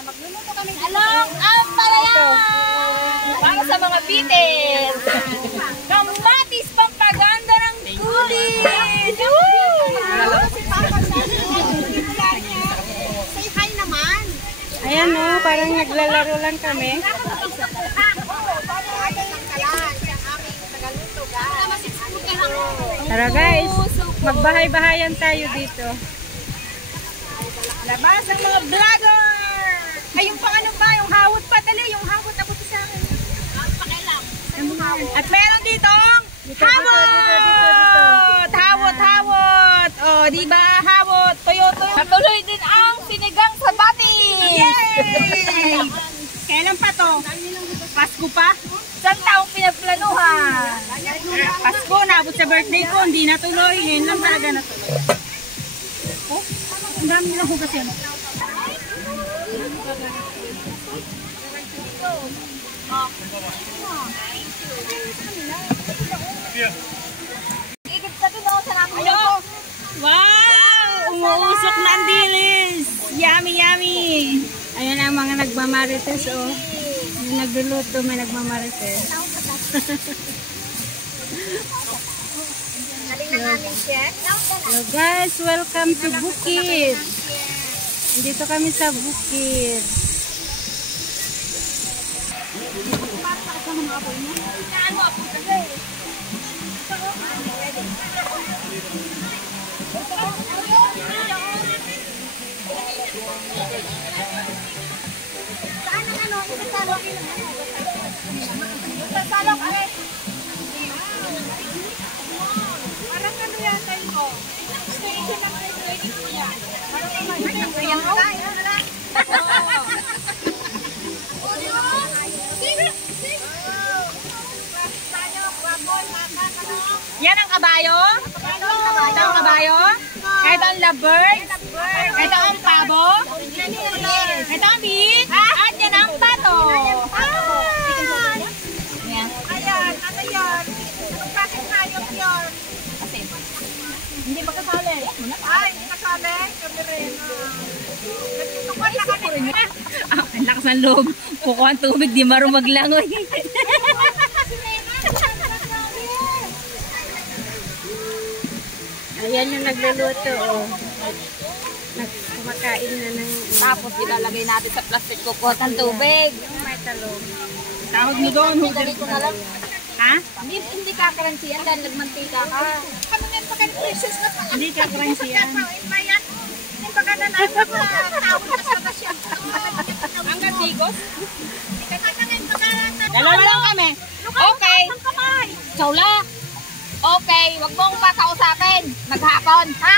Magluluto kami dito. Along ang palayan! Para sa mga bitin. Kamatis pampaganda ng kulit. Say hi naman. Ayan o, parang naglalaro lang kami. Tara guys, magbahay-bahayan tayo dito. Labas ang mga vlogger! Ay, yung pang ano ba? Yung hawot pa, dali. Yung hawot na puti sa akin. Pakilam. At meron ditong hawot! Hawot! O, di ba hawot? Toyo. Natuloy din ang sinigang sa bati! Yay! Kailan pa to? Pasko pa? Isang taong pinaplanuhan. Pasko, naabot sa birthday ko, hindi natuloy. Ngayon lang talaga natuloy. Oh, ang dami nilang hugas yan. Wow! Umuusok na ang dilis! Yummy, yummy! Ayan ang mga nagmamarites o. May nagluluto, may nagmamarites. Hello guys, welcome to Bukid. Dito kami sa Bukid. Parang ano yata ko. Station ng training ko yan. Parang yan ang kabayo? Ito ang kabayo? Ito ang lovebird? Ito ang pabo? Ito ang beef? At yan ang pato? ayan, ano yan? Anong klaseng hayop yun? Hindi magkasali. Ay, kasali? Kami rin. Nagtutukan na kami. Ang lakas ng loob. Kukuha ang tubig, di marunong maglangoy. Ayan yung nagluluto o. Kumakain na ng... Tapos ilalagay natin sa plastic kukuha ng tubig. Yung may talong. Tawag nyo doon. Dito na lang. Ha? Hindi kakaransi yan dahil nagmantika ka. Kami nga pa kayo precious na pa. Hindi ka-crunchy yan. Mayan. Hindi pa ka na namin tawag na sa siya. Hanggang tigos? Hindi ka na ngayon pa ka na. Dalawa lang kami. Okay. Ang kamay. Saula. Okay, wag mong pakausapin. Maghapon, ha?